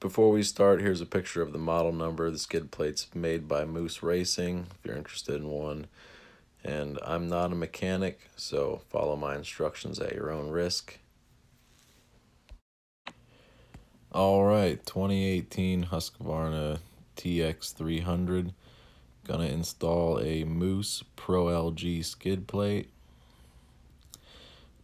Before we start, here's a picture of the model number. The skid plate's made by Moose Racing, if you're interested in one. And I'm not a mechanic, so follow my instructions at your own risk. Alright, 2018 Husqvarna TX 300. Gonna install a Moose Pro LG skid plate.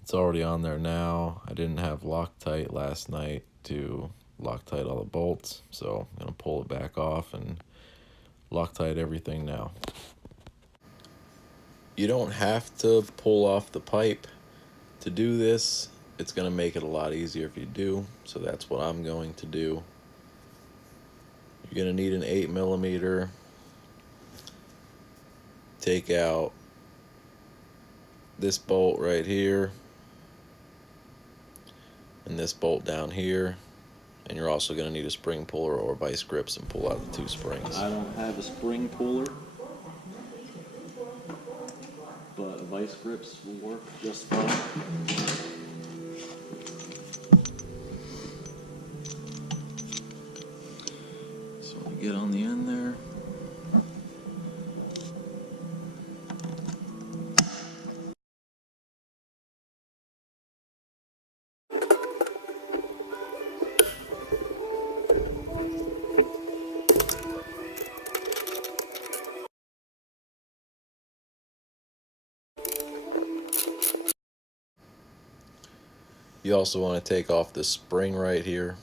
It's already on there now. I didn't have Loctite last night to Loctite all the bolts, so I'm gonna pull it back off and Loctite everything now. You don't have to pull off the pipe to do this. It's gonna make it a lot easier if you do, so that's what I'm going to do. You're gonna need an 8mm. Take out this bolt right here and this bolt down here, and you're also going to need a spring puller or vice grips and pull out the 2 springs. I don't have a spring puller, but vice grips will work just fine. So we get on the end there. You also want to take off this spring right here.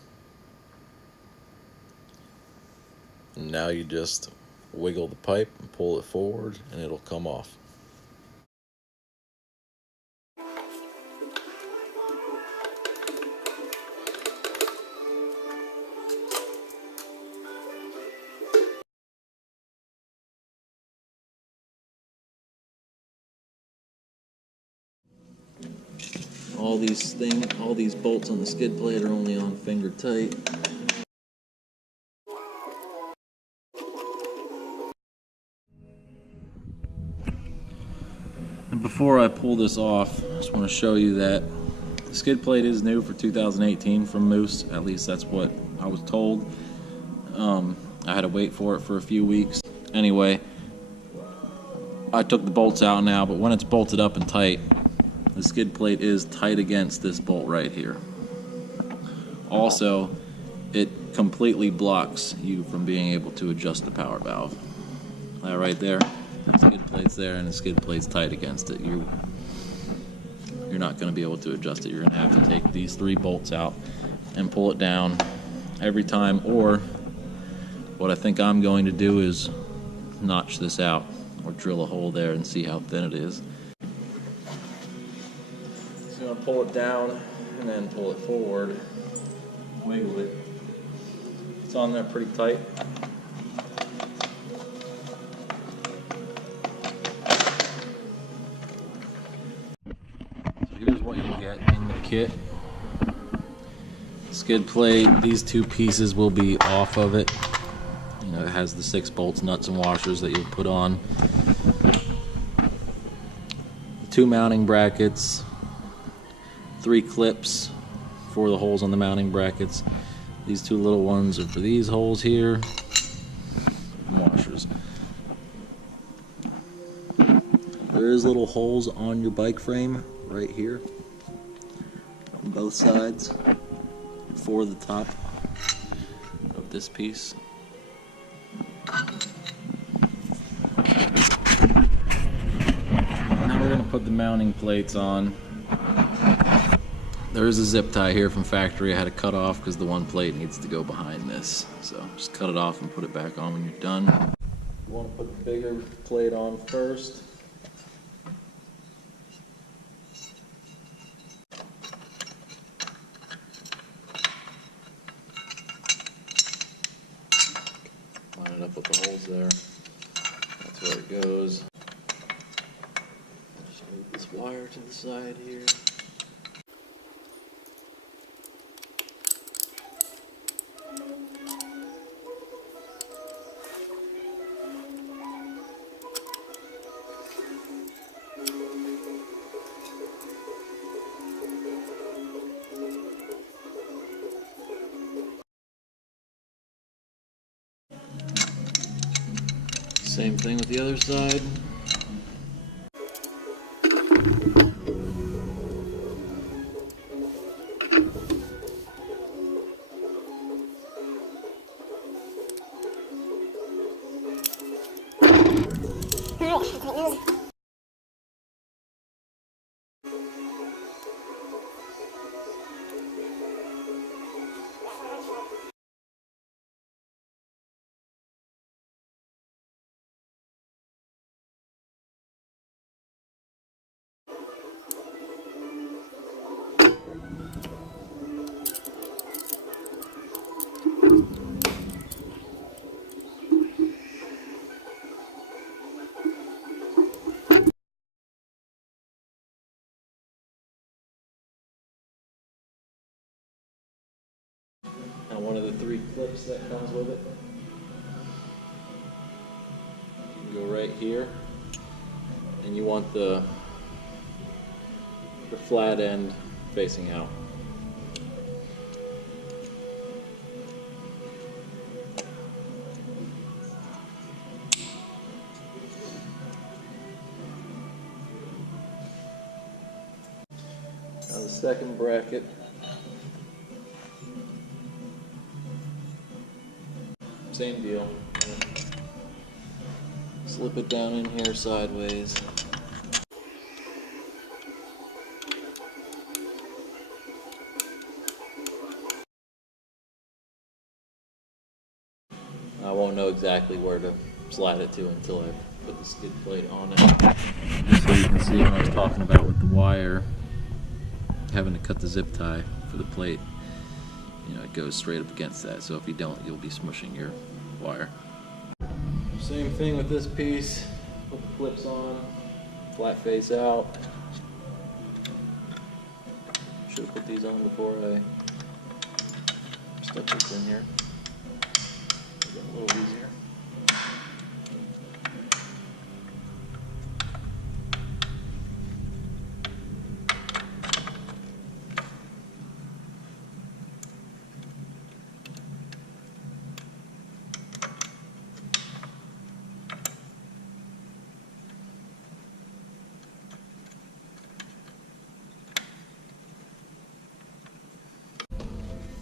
And now you just wiggle the pipe and pull it forward and it'll come off. All these bolts on the skid plate are only on finger tight. And before I pull this off, I just want to show you that the skid plate is new for 2018 from Moose. At least that's what I was told. I had to wait for it for a few weeks. Anyway, I took the bolts out now, but when it's bolted up and tight, the skid plate is tight against this bolt right here. Also, it completely blocks you from being able to adjust the power valve. That right there, the skid plate's there and the skid plate's tight against it. You're not going to be able to adjust it. You're going to have to take these 3 bolts out and pull it down every time, or what I think I'm going to do is notch this out or drill a hole there and see how thin it is. So I'm going to pull it down and then pull it forward, wiggle it. It's on there pretty tight. So here's what you get in the kit. Skid plate, these 2 pieces will be off of it. You know, it has the 6 bolts, nuts, and washers that you'll put on. 2 mounting brackets, 3 clips for the holes on the mounting brackets. These 2 little ones are for these holes here, and washers. There is little holes on your bike frame right here on both sides for the top of this piece. Now we're going to put the mounting plates on. There is a zip tie here from factory I had to cut off because the one plate needs to go behind this. So just cut it off and put it back on when you're done. You want to put the bigger plate on first. Line it up with the holes there. That's where it goes. Just move this wire to the side here. Same thing with the other side. Now one of the 3 clips that comes with it, you can go right here, and you want the flat end facing out. Now the second bracket, same deal. Slip it down in here sideways. I won't know exactly where to slide it to until I put the skid plate on it. Just so you can see what I was talking about with the wire, having to cut the zip tie for the plate. You know, it goes straight up against that, so if you don't, you'll be smushing your wire. Same thing with this piece. Put the clips on, flat face out. Should have put these on before I stuck this in here. Make it a little easier.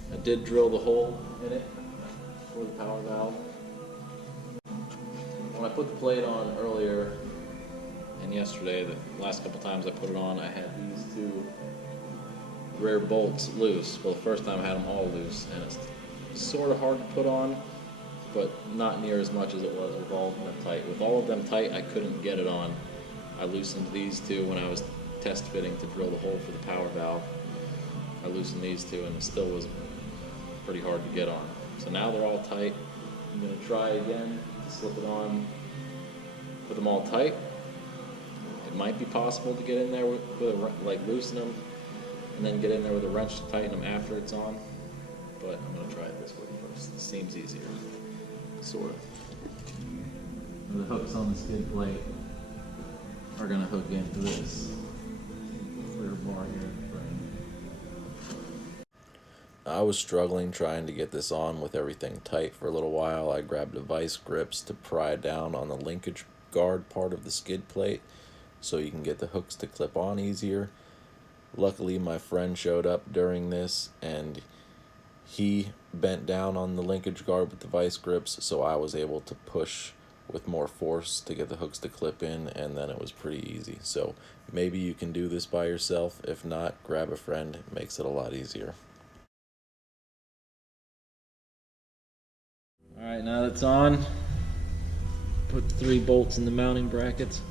I did drill the hole in it for the power valve. When I put the plate on earlier and yesterday, the last couple times I put it on, I had these 2 rear bolts loose. Well, the first time I had them all loose, and it's sort of hard to put on, but not near as much as it was with all of them tight. With all of them tight, I couldn't get it on. I loosened these 2 when I was test fitting to drill the hole for the power valve. I loosened these 2 and it still was pretty hard to get on. So now they're all tight. I'm going to try again to slip it on, put them all tight. It might be possible to get in there with like loosen them and then get in there with a wrench to tighten them after it's on. But I'm going to try it this way first. It seems easier, sort of. The hooks on the skid plate are going to hook into this rear bar here. I was struggling trying to get this on with everything tight for a little while. I grabbed a vice grips to pry down on the linkage guard part of the skid plate so you can get the hooks to clip on easier. Luckily, my friend showed up during this and he bent down on the linkage guard with the vice grips, so I was able to push with more force to get the hooks to clip in, and then it was pretty easy. So maybe you can do this by yourself. If not, grab a friend. It makes it a lot easier. Alright, now that's on, put 3 bolts in the mounting brackets.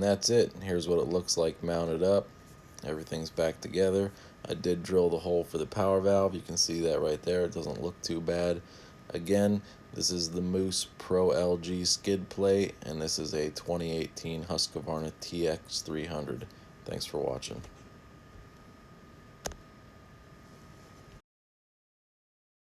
And that's it. Here's what it looks like mounted up. Everything's back together. I did drill the hole for the power valve. You can see that right there. It doesn't look too bad. Again, this is the Moose Pro LG skid plate, and this is a 2018 Husqvarna TX 300. Thanks for watching.